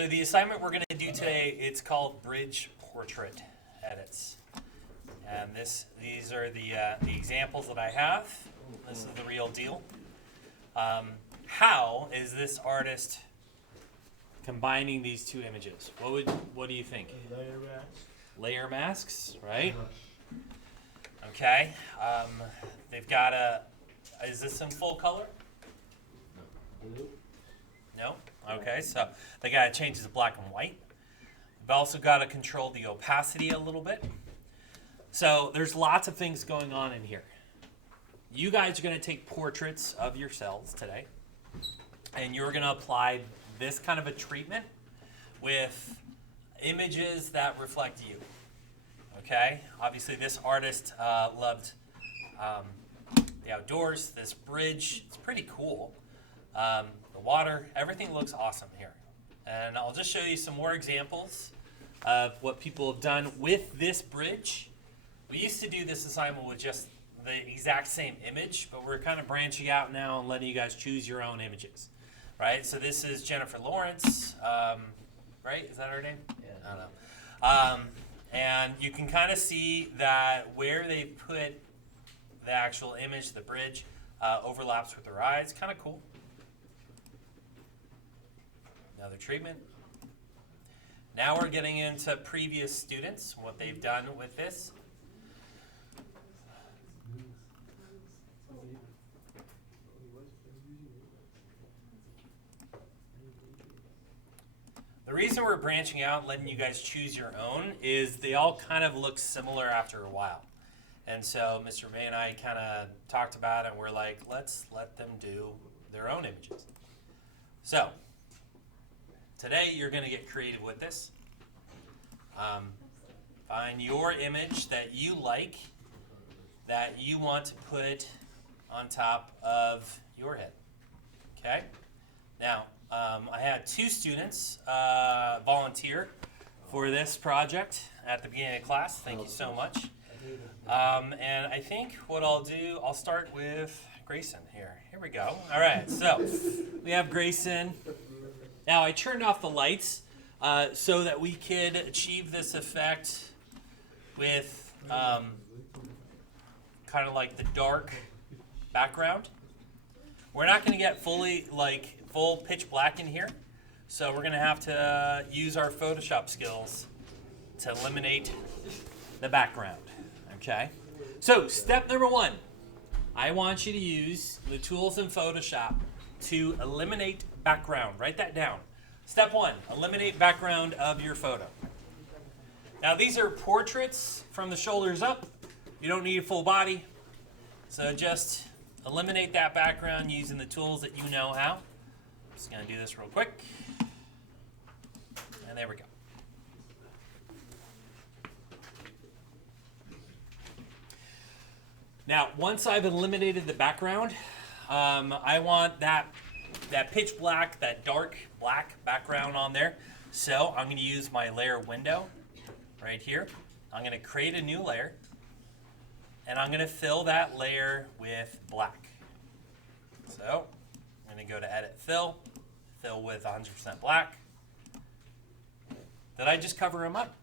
So the assignment we're going to do today, it's called Bridge Portrait Edits. And these are the examples that I have. This is the real deal. How is this artist combining these two images? What do you think? Layer masks. Layer masks, right? Okay. They've got is this in full color? No? Okay, so they got to change it to black and white. They've also got to control the opacity a little bit. So there's lots of things going on in here. You guys are going to take portraits of yourselves today, and you're going to apply this kind of a treatment with images that reflect you. Okay? Obviously, this artist loved the outdoors. This bridge, it's pretty cool. The water, everything looks awesome here. And I'll just show you some more examples of what people have done with this bridge. We used to do this assignment with just the exact same image, but we're kind of branching out now and letting you guys choose your own images, right? So this is Jennifer Lawrence, right? Is that her name? Yeah. I don't know. And you can kind of see that where they put the actual image, the bridge, overlaps with her eyes. Kind of cool. Another treatment. Now we're getting into previous students, what they've done with this. The reason we're branching out and letting you guys choose your own is they all kind of look similar after a while. And so Mr. May and I kind of talked about it, and we're like, let's let them do their own images. So today you're going to get creative with this. Find your image that you like, that you want to put on top of your head. Okay? Now, I had two students volunteer for this project at the beginning of class. Thank you so much. And I think what I'll do, I'll start with Grayson here. Here we go. All right, so we have Grayson. Now, I turned off the lights so that we could achieve this effect with kind of like the dark background. We're not going to get full pitch black in here, so we're going to have to use our Photoshop skills to eliminate the background. Okay? So, step number one, I want you to use the tools in Photoshop to eliminate background. Write that down. Step one, eliminate background of your photo. Now, these are portraits from the shoulders up. You don't need a full body, so just eliminate that background using the tools that you know how. I'm just going to do this real quick. And there we go. Now, once I've eliminated the background, I want that pitch black, that dark black background on there. So I'm going to use my layer window right here. I'm going to create a new layer, and I'm going to fill that layer with black. So I'm going to go to Edit Fill, fill with 100% black. Did I just cover them up?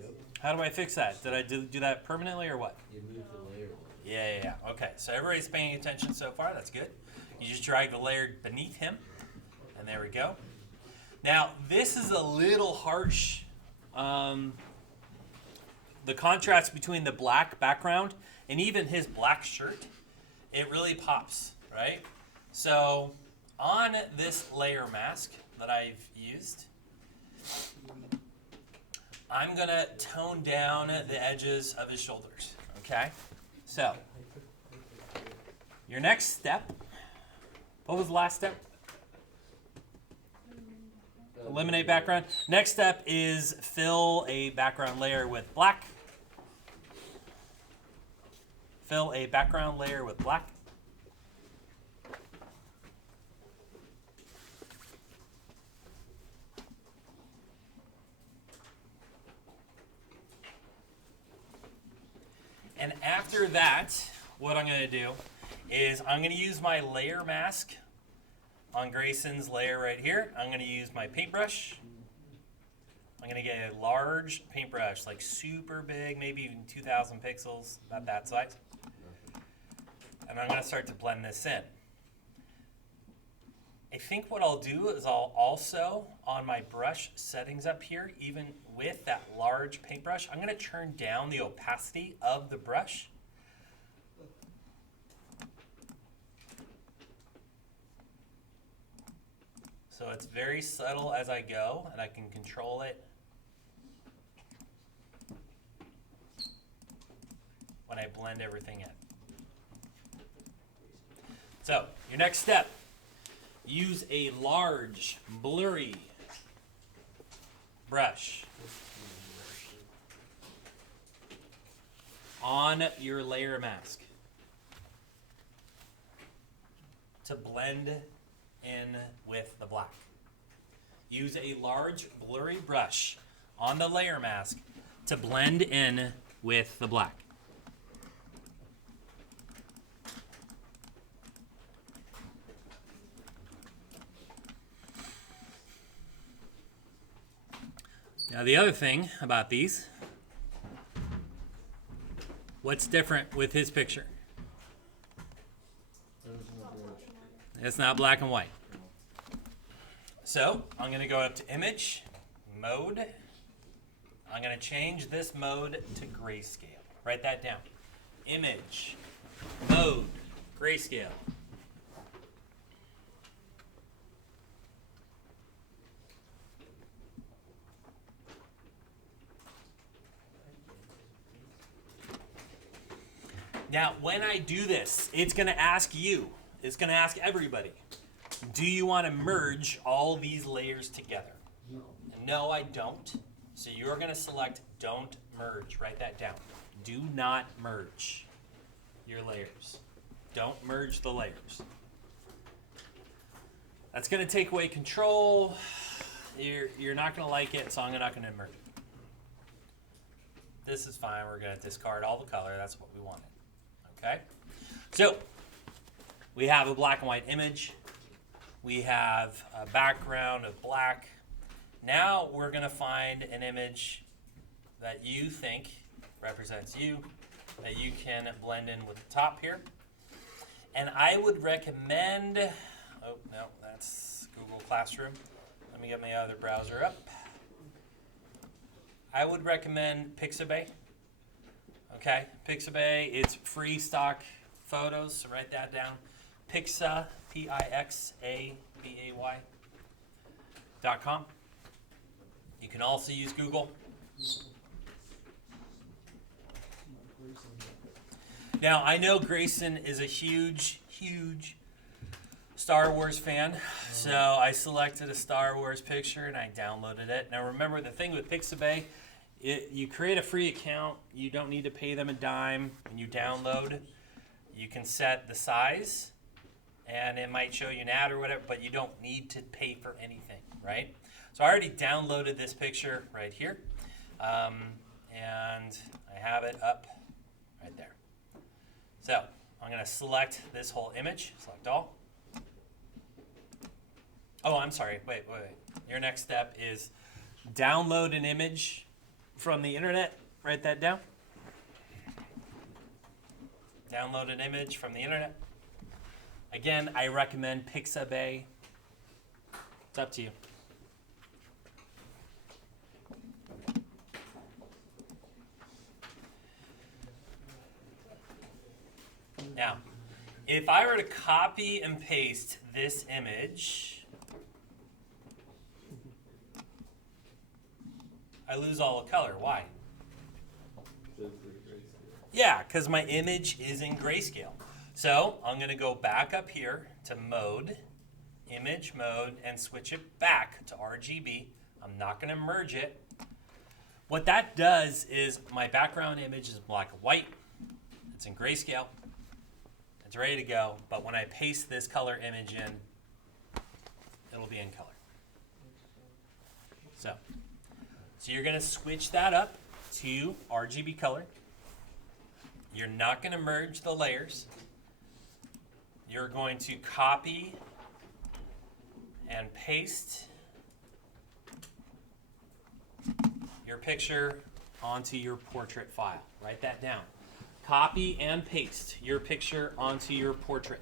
Yep. How do I fix that? Did I do that permanently or what? You move the layer. Yeah. Okay, so everybody's paying attention so far. That's good. You just drag the layer beneath him, and there we go. Now, this is a little harsh. The contrast between the black background and even his black shirt, it really pops, right? So on this layer mask that I've used, I'm going to tone down the edges of his shoulders, okay? So your next step, what was the last step? Eliminate background. Next step is fill a background layer with black. Fill a background layer with black. And after that, what I'm going to do is I'm going to use my layer mask on Grayson's layer right here. I'm going to use my paintbrush. I'm gonna get a large paintbrush, like super big, maybe even 2,000 pixels, about that size. And I'm gonna start to blend this in. I think what I'll do is I'll also, on my brush settings up here, even with that large paintbrush, I'm gonna turn down the opacity of the brush. So it's very subtle as I go, and I can control it when I blend everything in. So, your next step, use a large, blurry brush on your layer mask to blend in with the black. Use a large, blurry brush on the layer mask to blend in with the black. Now the other thing about these, what's different with his picture? It's not black and white. So I'm going to go up to Image, Mode. I'm going to change this mode to grayscale. Write that down. Image, Mode, grayscale. Now, when I do this, it's going to ask you, it's going to ask everybody, do you want to merge all these layers together? No. No, I don't. So you're going to select don't merge. Write that down. Do not merge your layers. Don't merge the layers. That's going to take away control. You're not going to like it, so I'm not going to merge it. This is fine. We're going to discard all the color. That's what we wanted. Okay? So, we have a black and white image. We have a background of black. Now we're going to find an image that you think represents you, that you can blend in with the top here. And I would recommend, oh no, that's Google Classroom. Let me get my other browser up. I would recommend Pixabay. Okay, Pixabay, it's free stock photos, so write that down. Pixa, Pixabay.com. You can also use Google. Now, I know Grayson is a huge Star Wars fan, so I selected a Star Wars picture and I downloaded it. Now, remember, the thing with Pixabay, you create a free account. You don't need to pay them a dime. When you download, you can set the size, and it might show you an ad or whatever, but you don't need to pay for anything, right? So I already downloaded this picture right here, and I have it up right there. So I'm going to select this whole image, select all. Oh, I'm sorry, wait. Your next step is download an image from the internet. Write that down. Download an image from the internet. Again, I recommend Pixabay. It's up to you. Now, if I were to copy and paste this image, I lose all the color. Why? Yeah, because my image is in grayscale. So I'm going to go back up here to Mode, Image Mode, and switch it back to RGB. I'm not going to merge it. What that does is my background image is black and white. It's in grayscale. It's ready to go. But when I paste this color image in, it'll be in color. So you're going to switch that up to RGB color. You're not going to merge the layers. You're going to copy and paste your picture onto your portrait file. Write that down. Copy and paste your picture onto your portrait.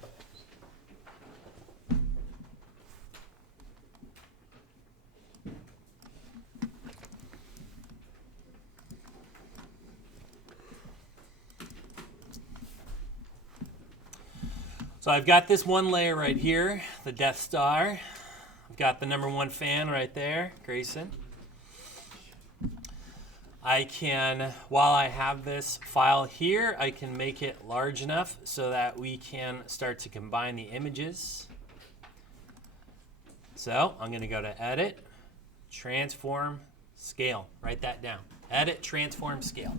So I've got this one layer right here, the Death Star. I've got the #1 fan right there, Grayson. I can, while I have this file here, I can make it large enough so that we can start to combine the images. So I'm going to go to Edit, Transform, Scale. Write that down. Edit, Transform, Scale.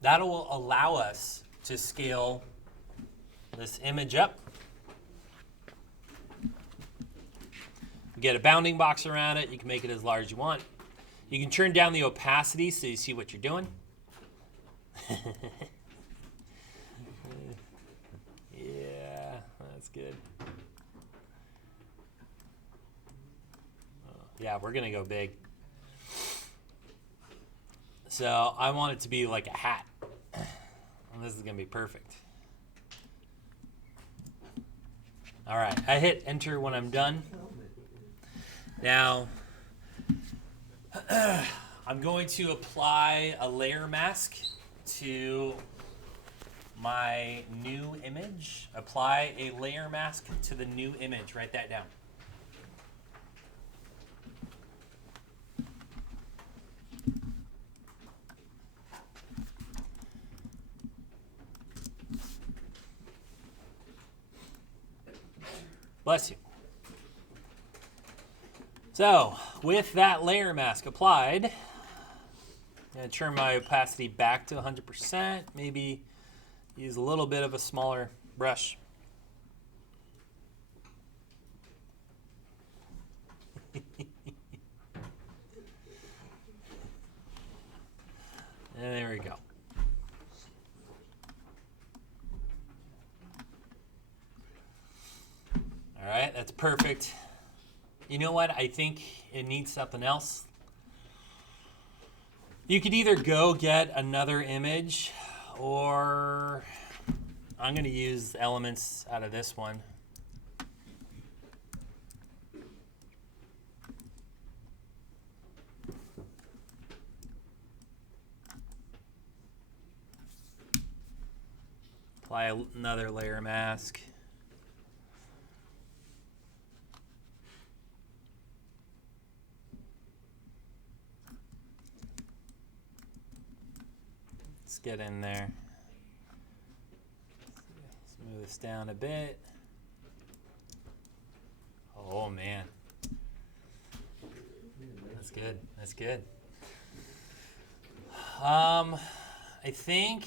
That will allow us to scale this image up. Get a bounding box around it. You can make it as large as you want. You can turn down the opacity so you see what you're doing. Yeah, that's good. Yeah, we're going to go big. So I want it to be like a hat. And this is going to be perfect. All right, I hit enter when I'm done. Now, I'm going to apply a layer mask to my new image. Apply a layer mask to the new image. Write that down. Bless you. So, with that layer mask applied, I'm going to turn my opacity back to 100%. Maybe use a little bit of a smaller brush. And there we go. All right, that's perfect. You know what? I think it needs something else. You could either go get another image, or I'm going to use elements out of this one. Apply another layer mask. Let's get in there. Smooth this down a bit. Oh man. That's good. That's good. I think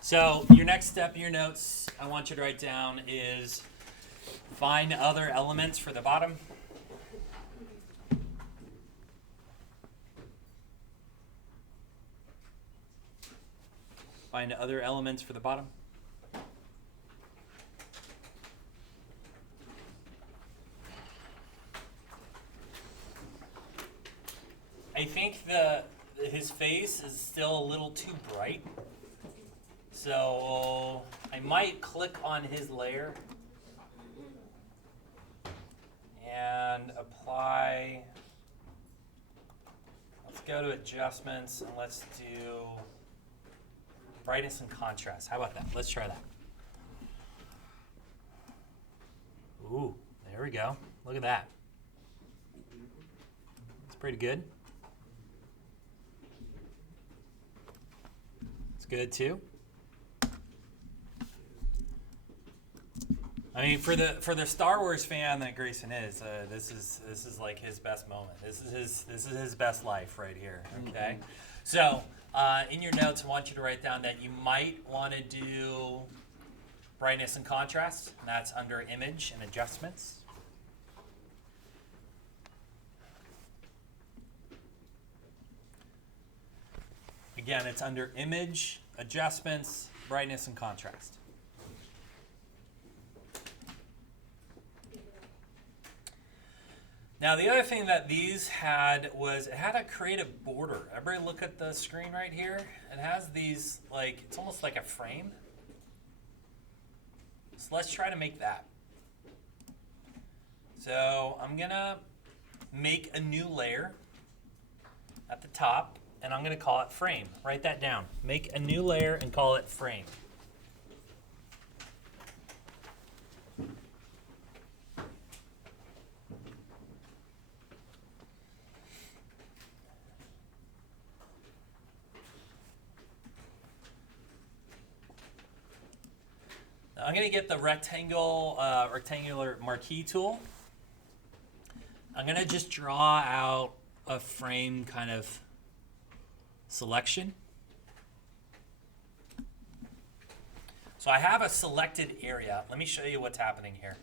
so. Your next step in your notes I want you to write down is find other elements for the bottom. Find other elements for the bottom. I think his face is still a little too bright. So I might click on his layer and apply. Let's go to adjustments and let's do brightness and contrast. How about that? Let's try that. Ooh, there we go. Look at that. It's pretty good. It's good too. I mean, for the Star Wars fan that Grayson is, this is like his best moment. This is his best life right here. Okay, so in your notes, I want you to write down that you might want to do brightness and contrast. And that's under Image and Adjustments. Again, it's under Image, Adjustments, Brightness and Contrast. Now the other thing that these had was it had a creative border. Everybody look at the screen right here. It has these like it's almost like a frame. So let's try to make that. So I'm gonna make a new layer at the top and I'm gonna call it frame. Write that down. Make a new layer and call it frame. I'm going to get the rectangular marquee tool. I'm going to just draw out a frame kind of selection. So I have a selected area. Let me show you what's happening here.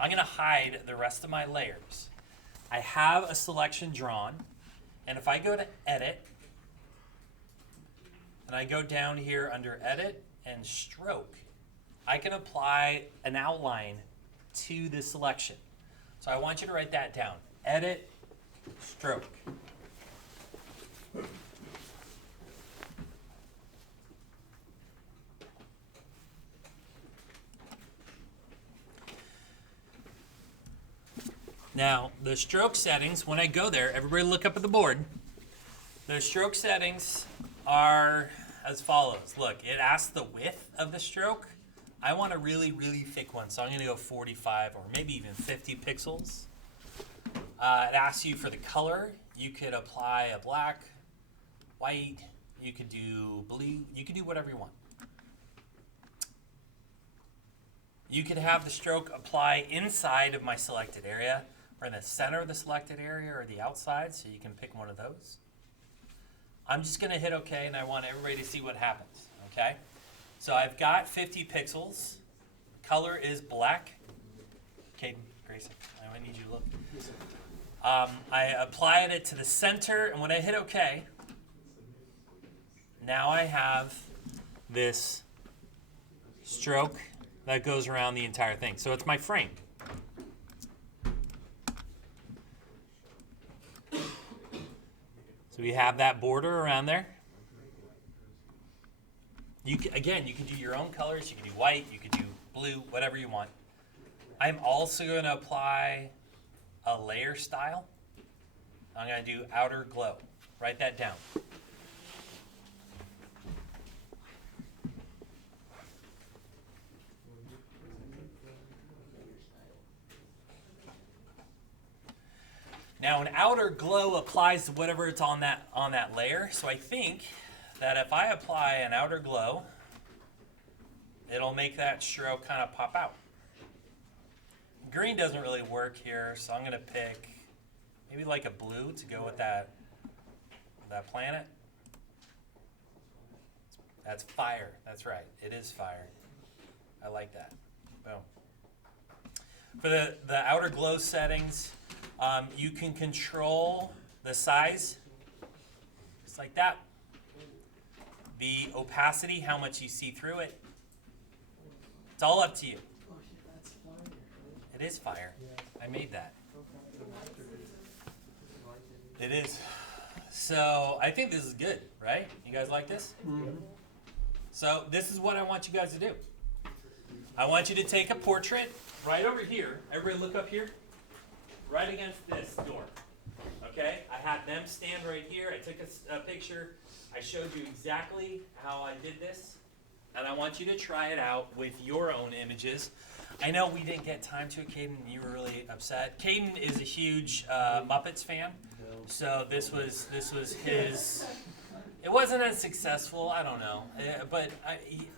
I'm going to hide the rest of my layers. I have a selection drawn, and if I go to Edit, and I go down here under Edit and Stroke, I can apply an outline to the selection. So I want you to write that down. Edit, stroke. Now, the stroke settings, when I go there, everybody look up at the board. The stroke settings are as follows. Look, it asks the width of the stroke. I want a really, really thick one, so I'm going to go 45 or maybe even 50 pixels. It asks you for the color. You could apply a black, white, you could do blue, you could do whatever you want. You could have the stroke apply inside of my selected area, or in the center of the selected area, or the outside, so you can pick one of those. I'm just going to hit OK, and I want everybody to see what happens, okay? So I've got 50 pixels. Color is black. Caden, Grayson, I need you to look. I applied it to the center, and when I hit OK, now I have this stroke that goes around the entire thing. So it's my frame. So we have that border around there. Again, you can do your own colors. You can do white, you can do blue, whatever you want. I'm also going to apply a layer style. I'm going to do outer glow. Write that down. Now an outer glow applies to whatever it's on that layer. So I think that if I apply an outer glow, it'll make that stroke kind of pop out. Green doesn't really work here, so I'm going to pick maybe like a blue to go with that planet. That's fire. That's right. It is fire. I like that. Boom. For the outer glow settings, you can control the size, just like that. The opacity, how much you see through it. It's all up to you. It is fire. I made that. It is. So I think this is good, right? You guys like this? Mm-hmm. So this is what I want you guys to do. I want you to take a portrait right over here. Everybody look up here. Right against this door. Okay? I had them stand right here. I took a picture. I showed you exactly how I did this. And I want you to try it out with your own images. I know we didn't get time to it, Caden. You were really upset. Caden is a huge Muppets fan. So this was his. It wasn't as successful. I don't know. But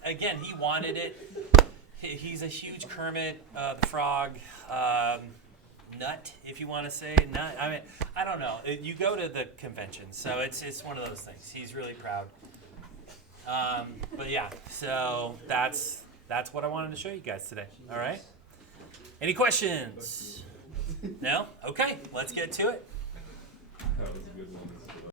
again, he wanted it. He's a huge Kermit the Frog nut, if you want to say nut. I mean, I don't know. You go to the convention, so it's one of those things. He's really proud. But yeah, so that's what I wanted to show you guys today. All right. Any questions? No? Okay, let's get to it. That was a good one.